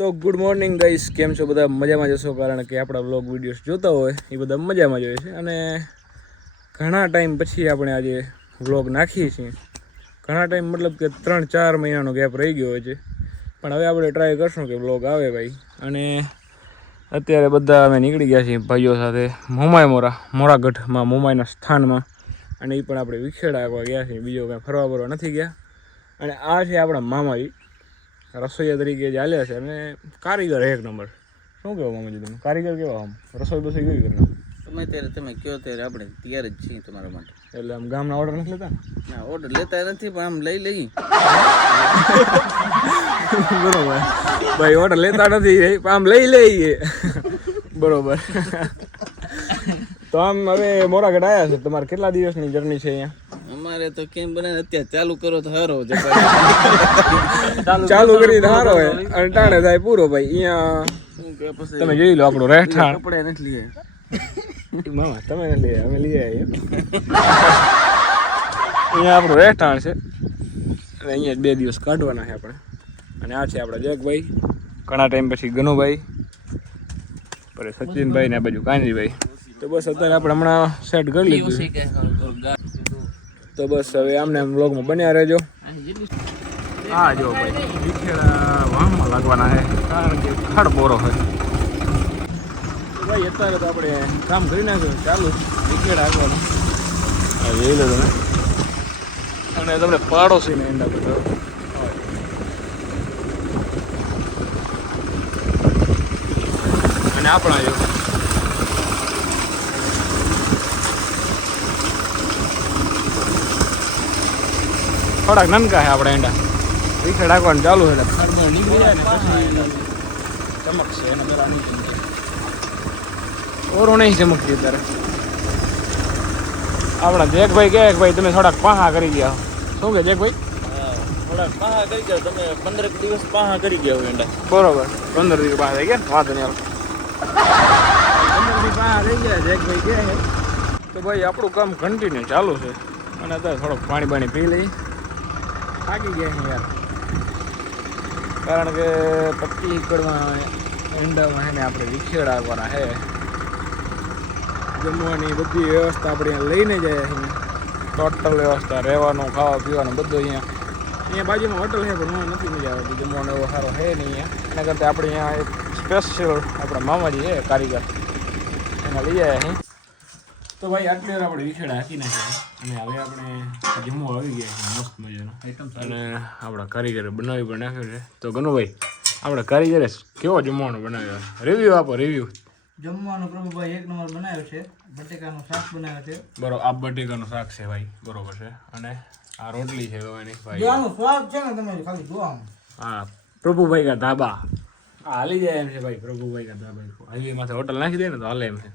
તો good morning guys કેમ છો બધા? મજામાં જશો? કારણ કે આપણા બ્લોગ વિડીયોઝ જોતા હોય, એ બધા મજામાં જોઈએ છે. અને ઘણા ટાઈમ પછી આપણે આજે વ્લોગ નાખીએ છીએ. ઘણા ટાઈમ મતલબ કે ત્રણ, ચાર મહિનાનો ગેપ રહી ગયો હોય છે. પણ હવે આપણે ટ્રાય કરશું કે બ્લોગ આવે ભાઈ. અને અત્યારે બધા અમે નીકળી ગયા છીએ ભાઈઓ સાથે મોમાય મોરા, મોરાગઢમાં મોમાયના સ્થાનમાં. અને એ પણ આપણે વિખેડા આવવા ગયા છીએ. બીજો કાંઈ ફરવા ફરવા નથી ગયા. અને આ છે આપણા મામાજી. રસોઈયા તરીકે જ હાલ્યા છે અને કારીગર એક નંબર. શું કહેવા મામાજી તમે? કારીગર કેવા આમ? રસોઈ બસોઈ કેવી કરી તમે ત્યારે તમે કયો ત્યારે આપણે તૈયાર જ છીએ તમારા માટે. એટલે આમ ગામના ઓર્ડર નથી લેતા? ના ઓર્ડર લેતા નથી પણ આમ લઈ લઈ બરોબર. ભાઈ ઓર્ડર લેતા નથી પણ આમ લઈ લઈએ. બરોબર. તો આમ હવે મોરાગઢ આવ્યા છે. તમારે કેટલા દિવસની જર્ની છે અહીંયા? અમારે તો કેમ બને અત્યારે ચાલુ કરો તો હારો ચાલુ કરી સારો હોય. અને ટાણે થાય પૂરો ભાઈ અહીંયા શું કે પછી? તમે જોઈ લો આપણું રહેઠાણ. કપડે નથી લઈએ મામા તમે નથી લઈ અમે લઈએ અહીંયા આપણું રહેઠાણ છે. અને અહીંયા બે દિવસ કાઢવાના છે આપણે. અને આ છે આપણા જગભાઈ. ઘણા ટાઈમ પછી ગનુભાઈ. પછી સચિનભાઈ ને આ બાજુ કાંજીભાઈ તો બસ અત્યારે આપણે હમણાં સેટ કરી લીધું. તો બસ હવે આમને આમ વ્લોગમાં બન્યા રહેજો. હા જો ભાઈ વિખેડા વાહમાં લાગવાના છે કારણ કે ખડ બોરો હોય ભાઈ અત્યારે તો આપણે કામ કરી નાખ્યું ચાલુ વિકેટ આગવાનું હા જોઈ લો તમે. અને તમને પાડોશીને એના બધો અને આપણા જો. થોડાક નનકા છે આપણા એંડા. વિકેટ આગવાનું ચાલુ છે. એટલે ખડબડ નીકળી જાય ને પછી ચમકશે એને પેલા નીકળી જાય ઓરો નહીં ચમકતી અત્યારે. આપણા જેકભાઈ કહે કે ભાઈ તમે થોડાક પાહા કરી ગયા શું કે જેકભાઈ? થોડા પાહા કરી ગયા તમે પંદર દિવસ પાહા કરી ગયા હોય એંડા. બરોબર. પંદર દિવસ બહાર થઈ ગયા? ને વાંધો નહીં પંદર દિવસ પાહા થઈ ગયા જેકભાઈ કહે છે. તો ભાઈ આપણું કામ કન્ટિન્યુ ચાલુ છે. અને અત્યારે થોડોક પાણી બાણી પી લઈ થાકી ગયા ને યાર. કારણ કે પત્તી કડમાં ઈંડામાં ને આપણે વિખેડા આવવાના છે જમવાની બધી વ્યવસ્થા આપણે લઈને જાય છે ટોટલ વ્યવસ્થા, રહેવાનું, ખાવા પીવાનું બધું અહીંયા. અહીંયા બાજુમાં હોટલ છે, પણ હું નથી મજા આવતી. જમવાનો એવો સારો છે નહીં અહીંયા. એના કરતાં આપણે અહીંયા એક સ્પેશિયલ આપણા મામાજી છે, કારીગર. એના લઈ જાય અહીં તો ભાઈ આટલી વાર આપણે વિખેડા હાકી નાખ્યા. અને હવે આપણે જમવા આવી ગયા છે મસ્ત મજાનો. અને આપણા કારીગરે બનાવી પણ નાખ્યો છે. તો ગનુભાઈ આપણા કારીગરે કેવો જમવાનો બનાવ્યો? રિવ્યુ આપો રિવ્યુ જમવાનું પ્રભુભાઈ એક નંબર બનાવ્યો છે. બટેકાનું શાક બનાવ્યો છે. બરોબર આ બટેકાનું શાક છે ભાઈ બરોબર છે. અને આ રોટલી છે ગવાની ભાઈ. જોવાનું સ્વાદ છે ને તમે ખાલી જોવાનું હા પ્રભુભાઈ કા ધાબા. હાલી જાય એમ છે ભાઈ પ્રભુભાઈ કા ધાબા. હાઈવે માથે હોટલ નાખી દે ને તો હાલે એમ છે.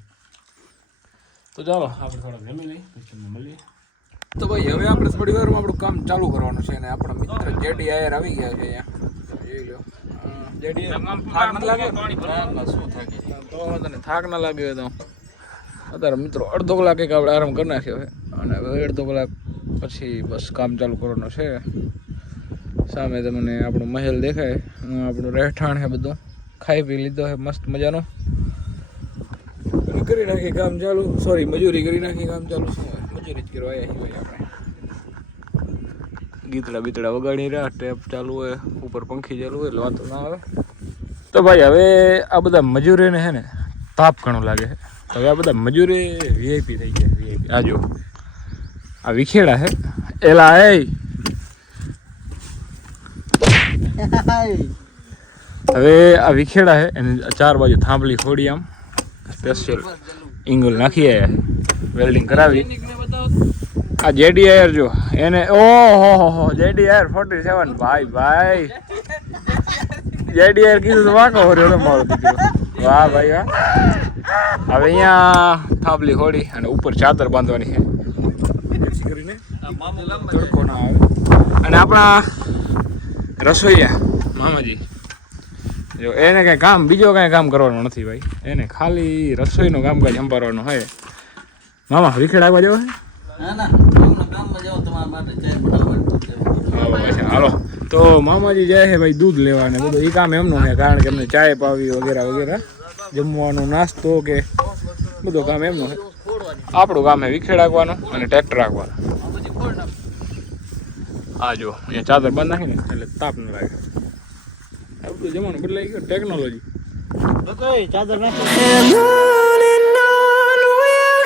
તો ચાલો. આપણે થોડા જમી લઈએ પછી મળીએ તો ભાઈ હવે આપણે થોડી વારમાં આપણું કામ ચાલુ કરવાનું છે અને આપણા મિત્ર જેડી આયર આવી ગયા છે અહીંયા. જોઈ લો. જેડી થાક ન લાગે શું થાકે તો તને થાક ના લાગ્યો તો. અત્યારે મિત્રો અડધો કલાક એક આપણે આરામ કરી નાખ્યો છે. અને હવે અડધો કલાક પછી બસ કામ ચાલુ કરવાનું છે. સામે તમને આપણો મહેલ દેખાય. આપણું રહેઠાણ છે બધું. ખાઈ પી લીધો છે મસ્ત મજાનો. કરી નાખી કામ ચાલુ. સોરી મજૂરી કરી નાખી કામ ચાલુ. શું મજૂરી જ કરવા આવ્યા ભાઈ આપણે. ગીતડા બીતડા વગાડી રહ્યા ટેપ ચાલુ હોય ઉપર પંખી ચાલુ હોય એટલે વાતો ના આવે. તો ભાઈ હવે આ બધા મજૂરીને છે ને તાપ ઘણો લાગે છે. હવે આ બધા મજૂરી વીઆઈપી થઈ ગયા વીઆઈપી આ જો આ વિખેડા હે. એલા એ હવે આ વિખેડા હે એને ચાર બાજુ થાંભલી ખોડી આમ. સ્પેશિયલ ઇંગલ નાખીએ વેલ્ડિંગ કરાવી. આ જેડી એર જો એને ઓહો હો હો જેડી એર ફોર્ટી સેવન ભાઈ ભાઈ. જેડી એર કીધું વાંકો હર્યો તો મારો દીકરો. વાહ ભાઈ વાહ. હવે અહીંયા થાંભલી ખોડી અને ઉપર ચાદર બાંધવાની છે. કરીને તડકો ના આવે. અને આપણા રસોઈયા મામાજી. જો એને કાંઈ કામ બીજો કાંઈ કામ કરવાનું નથી ભાઈ. એને ખાલી રસોઈનું કામકાજ સંભાળવાનું હોય મામા વિખેડ આગવા જવો હાલો તો તો મામાજી જાય છે ભાઈ દૂધ લેવા ને બધું એ કામ એમનું છે કારણ કે એમને ચાય પાવી વગેરે વગેરે. જમવાનો નાસ્તો કે બધું કામ એમનું છે આપણું કામ છે વિખેડ રાખવાનું અને ટ્રેક્ટર રાખવાનું આ જો અહીંયા ચાદર બંધ નાખી ને એટલે તાપ ન લાગે. આ બધું જમાનું બદલાઈ ગયો ટેકનોલોજી ચાદર નાખી. And on and on we'll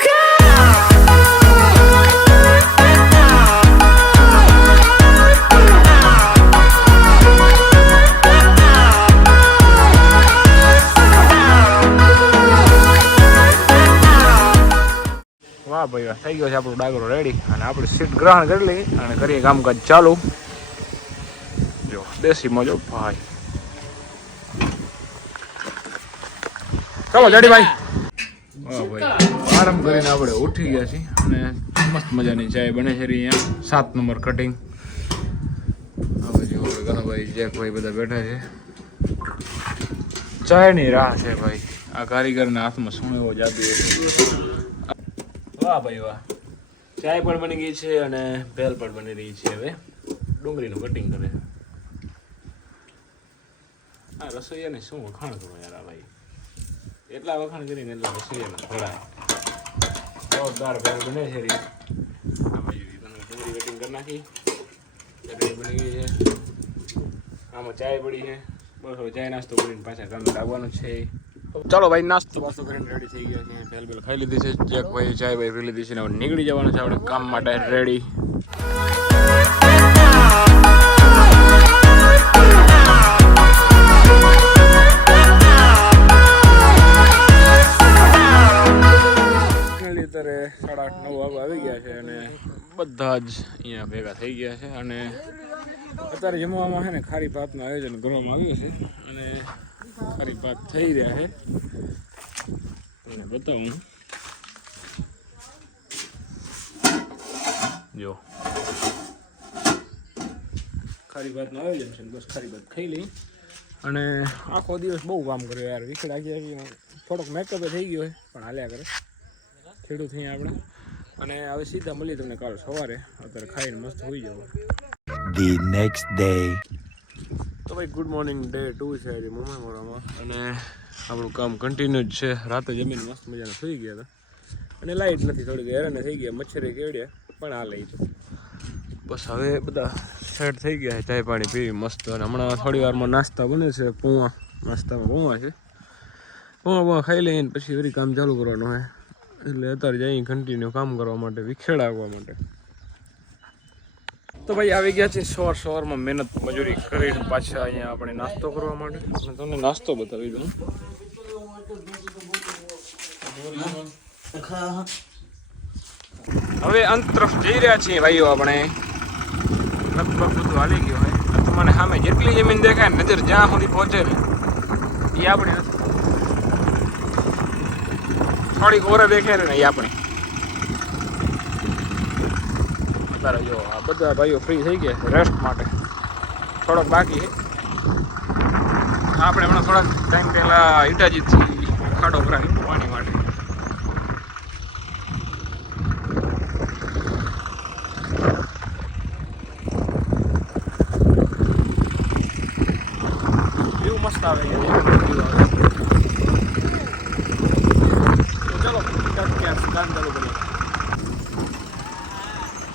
વાહ ભાઈ વાહ થઈ ગયો છે આપણો ડાગરો રેડી અને આપણે સીટ ગ્રહણ કરી લઈએ અને કરીએ કામકાજ ચાલુ. જો દેશીમાં જો ભાઈ. ચાલો જડી ભાઈ. વાહ ભાઈ. આરામ કરીને આપણે ઉઠી ગયા છીએ અને મસ્ત મજાની ચાય બને છે રહી અહીંયા. સાત નંબર કટિંગ હવે જો ગણભાઈ જેકભાઈ બધા બેઠા છે. ચાયની રાહ છે ભાઈ. આ કારીગરના હાથમાં શું એવો જાદુ છે વાહ ભાઈ વાહ. ચાય પણ બની ગઈ છે અને ભેલ પણ બની રહી છે હવે. ડુંગળીનું કટિંગ કરે. આ રસોઈયાને શું વખાણ કરો યાર ભાઈ. એટલા વખાણ કરીને એટલા રસોઈયાને થોડા. જોરદાર ભેલ બને છે રી. ડુંગળી વેટિંગ કરી નાખી. ચટણી બની ગઈ છે. આમાં ચાય પડી છે. બસ હવે ચાય નાસ્તો કરીને પાછા કામ લાગવાનું છે. ચાલો ભાઈ નાસ્તો. બાસ્તો કરીને રેડી થઈ ગયા છે. ભેલ બેલ ખાઈ લીધી છે. ચેક ભાઈ ચાય ભાઈ પી લીધી છે ને હવે નીકળી જવાનું છે આપણે કામ માટે રેડી અત્યારે સાડા આઠ, નવ વાગવા આવી ગયા છે અને બધા જ અહીંયા ભેગા થઈ ગયા છે અને અત્યારે જમવામાં છે ને ખારી ભાતનું આયોજન કરવામાં આવ્યું છે અને ખારી ભાત થઈ રહ્યા છે. તમને બતાવું. જો. ખારી ભાતનું આયોજન છે બસ ખારી ભાત ખાઈ લઈ. અને આખો દિવસ બહુ કામ કર્યો યાર. વિખેડ આખી થોડોક મેકઅપ થઈ ગયો છે, પણ હાલ્યા કરે. ખેડૂત અહીંયા આપણે. અને હવે સીધા મળીએ તમને કાલ સવારે. અત્યારે ખાઈને મસ્ત હોઈ જવું. ધી નેક્સ્ટ ડે તો ભાઈ ગુડ મોર્નિંગ ડે ટુ છે આજે મુંબઈ મોડામાં અને આપણું કામ કન્ટિન્યુ જ છે. રાતે જમીન મસ્ત મજાને સુઈ ગયા હતા. અને લાઇટ નથી થોડીક હેરાન થઈ ગયા. મચ્છરે કેવડ્યા પણ આ લઈ તો. બસ હવે બધા સેટ થઈ ગયા છે. ચાય પાણી પીવી મસ્ત. અને હમણાં થોડી વારમાં નાસ્તા બને છે. પૂવા. નાસ્તામાં પૂવા છે. પૂવા પૂવા ખાઈ લઈને પછી ફરી કામ ચાલુ કરવાનું હોય. એટલે અત્યારે જઈ કન્ટિન્યુ કામ કરવા માટે, વિખેડાવવા માટે. તો ભાઈ આવી ગયા છે સવાર સવારમાં મહેનત મજૂરી કરી પાછા અહીંયા આપણે નાસ્તો કરવા માટે. અને તમને નાસ્તો બતાવી દઉં. હવે અંત તરફ જઈ રહ્યા છીએ ભાઈઓ આપણે. લગભગ બધું હાલી ગયું હોય. તમને સામે જેટલી જમીન દેખાય નજર જ્યાં સુધી પહોંચે એ આપણે નથી થોડીક ઓરે દેખે ને એ આપણે. અત્યારે જો આ બધા ભાઈઓ ફ્રી થઈ ગયા રેસ્ટ માટે. થોડોક બાકી આપણે હમણાં થોડાક ટાઈમ પહેલા ઇટાજીથી ખાડો ભરાય પાણી માટે. મસ્ત આવે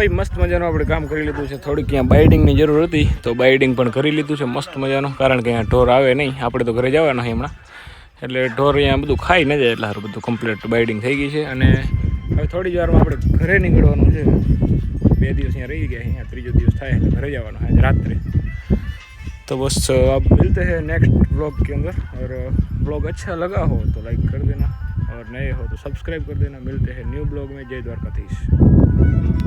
ભાઈ મસ્ત મજાનું આપણે કામ કરી લીધું છે થોડીક અહીંયા બાઇડિંગની જરૂર હતી તો બાઇડિંગ પણ કરી લીધું છે મસ્ત મજાનું કારણ કે અહીંયા ઢોર આવે નહીં આપણે તો ઘરે જવાના હોય હમણાં એટલે ઢોર અહીંયા બધું ખાઈ ન જાય એટલે સારું બધું કમ્પ્લીટ બાઇડિંગ થઈ ગઈ છે અને હવે થોડી જ વારમાં આપણે ઘરે નીકળવાનું છે બે દિવસ અહીંયા રહી ગયા અહીંયા ત્રીજો દિવસ થાય એટલે ઘરે જવાનું આજ રાત્રે तो बस अब मिलते हैं नेक्स्ट ब्लॉग के अंदर और ब्लॉग अच्छा लगा हो तो लाइक कर देना और नए हो तो सब्सक्राइब कर देना मिलते हैं न्यू ब्लॉग में जय द्वारकाधीश